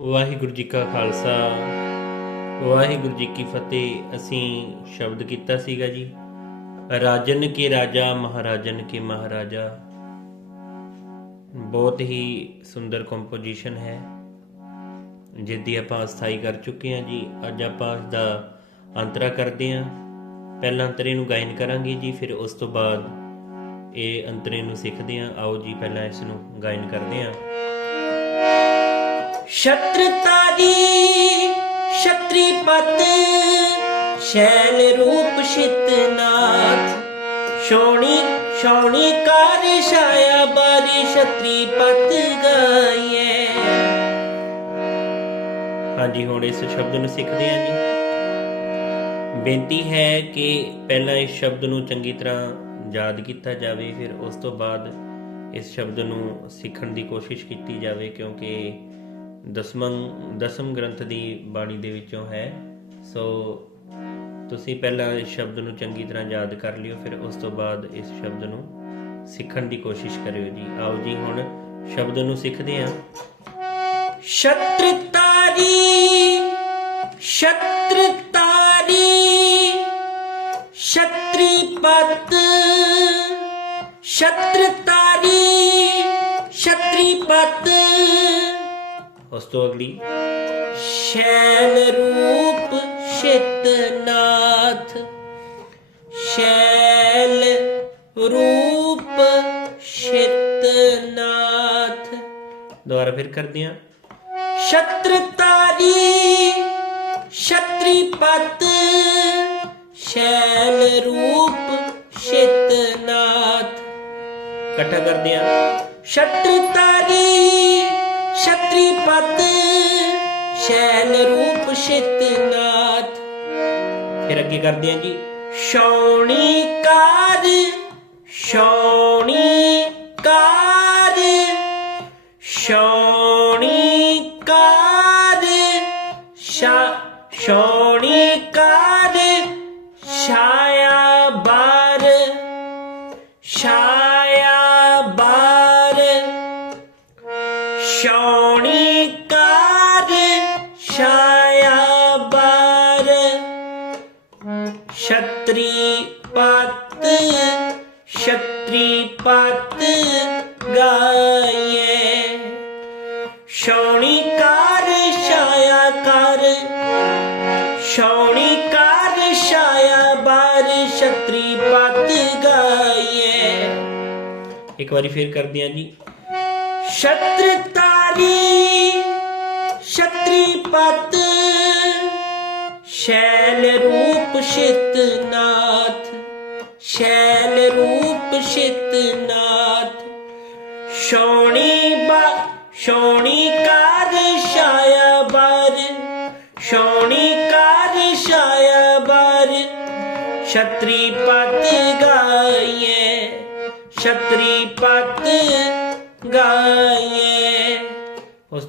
ਵਾਹਿਗੁਰੂ ਜੀ ਕਾ ਖਾਲਸਾ। ਵਾਹਿਗੁਰੂ ਜੀ ਕੀ ਫਤਿਹ। ਅਸੀਂ ਸ਼ਬਦ ਕੀਤਾ ਸੀਗਾ ਜੀ। ਰਾਜਨ ਕੇ ਰਾਜਾ, ਮਹਾਰਾਜਨ ਕੇ ਮਹਾਰਾਜਾ। ਬਹੁਤ ਹੀ ਸੁੰਦਰ ਕੰਪੋਜੀਸ਼ਨ ਹੈ। ਜਿੱਦੀ ਆਪਾਂ ਸਥਾਈ ਕਰ ਚੁੱਕੇ ਹਾਂ ਜੀ। ਅੱਜ ਆਪਾਂ ਇਸ ਦਾ ਅੰਤਰਾ ਕਰਦੇ ਹਾਂ। ਪਹਿਲਾਂ ਅੰਤਰੇ ਨੂੰ ਗਾਇਨ ਕਰਾਂਗੇ ਜੀ, ਫਿਰ ਉਸ ਤੋਂ ਬਾਅਦ ਇਹ ਅੰਤਰੇ ਨੂੰ ਸਿੱਖਦੇ ਹਾਂ। ਆਓ ਜੀ, ਪਹਿਲਾਂ ਇਸ ਨੂੰ ਗਾਇਨ ਕਰਦੇ ਹਾਂ। ਸ਼ਤਰਤਾਰੀ ਸ਼ਤਰੀਪਤ ਸ਼ੈਲ ਰੂਪ ਸ਼ਿਤਨਾਥ। ਸ਼ੋਣੀ ਸ਼ੋਣੀ ਕਾਰ ਛਾਇਆ ਬਾਰੀ ਸ਼ਤਰੀਪਤ ਗਾਏ ਹਾਂਜੀ, ਹੁਣ ਇਸ ਸ਼ਬਦ ਨੂੰ ਸਿੱਖਦੇ ਹਾਂ ਜੀ। ਬੇਨਤੀ ਹੈ ਕਿ ਪਹਿਲਾਂ ਇਸ ਸ਼ਬਦ ਨੂੰ ਚੰਗੀ ਤਰ੍ਹਾਂ ਯਾਦ ਕੀਤਾ ਜਾਵੇ, ਫਿਰ ਉਸ ਤੋਂ ਬਾਅਦ ਇਸ ਸ਼ਬਦ ਨੂੰ ਸਿੱਖਣ ਦੀ ਕੋਸ਼ਿਸ਼ ਕੀਤੀ ਜਾਵੇ, ਕਿਉਂਕਿ ਦਸਮੰ ਦਸਮ ਗ੍ਰੰਥ ਦੀ ਬਾਣੀ ਦੇ ਵਿੱਚੋਂ ਹੈ। ਸੋ ਤੁਸੀਂ ਪਹਿਲਾਂ ਇਸ ਸ਼ਬਦ ਨੂੰ ਚੰਗੀ ਤਰ੍ਹਾਂ ਯਾਦ ਕਰ ਲਿਓ, ਫਿਰ ਉਸ ਤੋਂ ਬਾਅਦ ਇਸ ਸ਼ਬਦ ਨੂੰ ਸਿੱਖਣ ਦੀ ਕੋਸ਼ਿਸ਼ ਕਰਿਓ ਜੀ। ਆਓ ਜੀ, ਹੁਣ ਸ਼ਬਦ ਨੂੰ ਸਿੱਖਦੇ ਹਾਂ। ਸ਼ਤਰਤਾਰੀ ਸ਼ਤਰਤਾਰੀ ਸ਼ਤਰੀਪਤ ਸ਼ਤਰਤਾਰੀ ਸ਼ਤਰੀਪਤ। ਉਸ ਤੋਂ ਅਗਲੀ। ਸ਼ੈਲ ਰੂਪ ਸ਼ਿਤਨਾਥ ਸ਼ੈਲ ਰੂਪ ਸ਼ਿਤਨਾਥ ਦੁਬਾਰਾ ਫਿਰ ਕਰਦੇ ਹਾਂ। ਸ਼ਤਰਤਾਰੀ ਸ਼ਤਰੀਪਤ। ਸ਼ੈਲ ਰੂਪ ਸ਼ਿਤਨਾਥ ਇਕੱਠਾ ਕਰਦੇ ਹਾਂ। ਸ਼ਤਰਤਾਰੀ ਸ਼ਤਰੀਪਤ ਸ਼ੈਲ ਰੂਪ ਸ਼ਿਤਨਾਥ ਫਿਰ ਅੱਗੇ ਕਰਦੇ ਹਾਂ ਜੀ ਸ਼ੌਣੀ ਕਾਰ ਸ਼ੌਣੀ ਕਾਰ ਸ਼ੌਣੀ ਕਾਰ ਸ਼ੌਣੀ ਛਾਇਆ ਬਾਰ ਛਤਰੀ ਪਤ ਛਤਰੀ ਪਤ ਗਾਏ ਸ਼ੌਣੀ ਕਾਰ ਛਾਇਆ ਕਰ ਸ਼ੌਣੀ ਕਾਰ ਛਾਇਆ ਬਾਰ ਛਤਰੀ ਪਤ ਗਾਏ ਇੱਕ ਵਾਰੀ ਫਿਰ ਕਰਦੇ ਹਾਂ ਜੀ ਸ਼ਤਰਤਾਰੀ ਸ਼ਤਰੀਪਤ ਸ਼ੈਲ ਰੂਪ ਸ਼ਿਤਨਾਥ ਸ਼ੈਲ ਰੂਪ ਸ਼ਿਤਨਾਥ ਸ਼ੌਣੀ ਬਾ, ਸ਼ੌਣੀ ਕਾਰ ਛਾਇਆ ਬਰ, ਸ਼ੌਣੀ ਕਾਰ ਛਾਇਆ ਬਾਰ। ਛਤਰੀਪਤ ਗਾਏ ਛਤਰੀਪਤ ਗਾਏ ਉਸ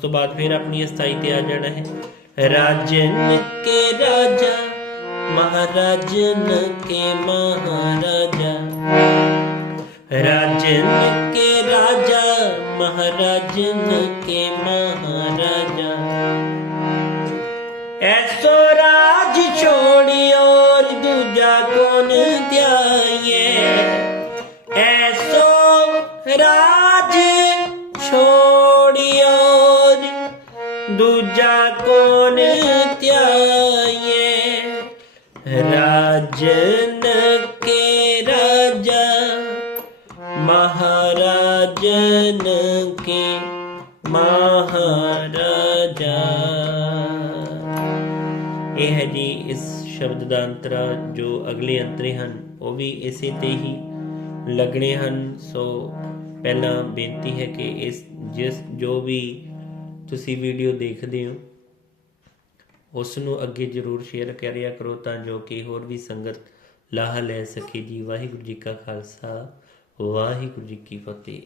ਤੋਂ ਬਾਅਦ ਫਿਰ ਆਪਣੀ ਸਥਾਈ ਤੇ ਆ ਜਾਣਾ ਹੈ। ਰਾਜਨ ਕੇ ਰਾਜਾ ਮਹਾਰਾਜਨ ਕੇ ਮਹਾਰਾਜਾ। ਰਾਜਨ ਕੇ ਰਾਜਾ ਮਹਾਰਾਜਨ ਕੇ ਮਹਾਰਾਜਾ। ਐਸੋ ਰਾਜ ਛੋੜੀ ਔਰ ਦੂਜਾ ਕੌਣ ਧਿਆਏ ਦੂਜਾ ਕੌਣ ਧਿਆਏ ਰਾਜਨ ਕੇ ਰਾਜਾ ਮਹਾਰਾਜਨ ਕੇ ਮਹਾਰਾਜਾ। ਇਹ ਹੈ ਜੀ ਇਸ ਸ਼ਬਦ ਦਾ ਅੰਤਰਾ ਜੋ ਅਗਲੇ ਅੰਤਰੇ ਹਨ, ਉਹ ਵੀ ਇਸੇ ਤੇ ਹੀ ਲੱਗਣੇ ਹਨ। ਸੋ ਪਹਿਲਾਂ ਬੇਨਤੀ ਹੈ ਕਿ ਇਸ ਜਿਸ ਜੋ ਵੀ ਤੁਸੀਂ ਵੀਡੀਓ ਦੇਖਦੇ ਹੋ, ਉਸ ਨੂੰ ਅੱਗੇ ਜਰੂਰ ਸ਼ੇਅਰ ਕਰਿਆ ਕਰੋ ਤਾਂ ਜੋ ਕਿ ਹੋਰ ਵੀ ਸੰਗਤ ਲਾਹਾ ਲੈ ਸਕੇ ਜੀ। ਵਾਹਿਗੁਰੂ ਜੀ ਕਾ ਖਾਲਸਾ, ਵਾਹਿਗੁਰੂ ਜੀ ਕੀ ਫਤਿਹ।